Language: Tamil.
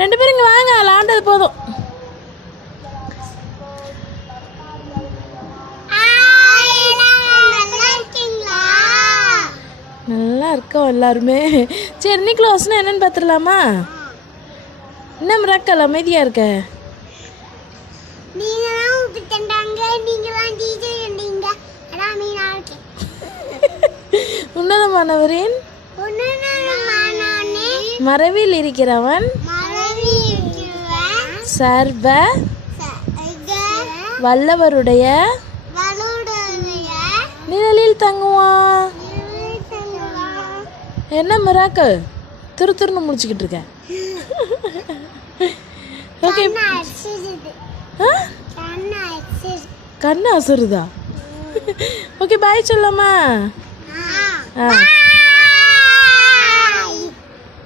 2 பேரும் இங்கே வாங்க, விளாண்டது போதும். நல்லா இருக்கோம் எல்லாருமே. சரி, இன்னைக்கு க்ளோஸ்னா என்னன்னு பார்த்துடலாமா? என்ன மிராக்கல் அமைதியாக இருக்க? உன்னதமானவரின் மறைவில் இருக்கிறவன் சர்வ வல்லவருடைய நிழலில் தங்குவான். என்ன மிராக்கல் துருன்னு முடிச்சுக்கிட்டு இருக்க? ஓகே, கண்ணு அசருதா? ஓகே, பாய் சொல்லாமா?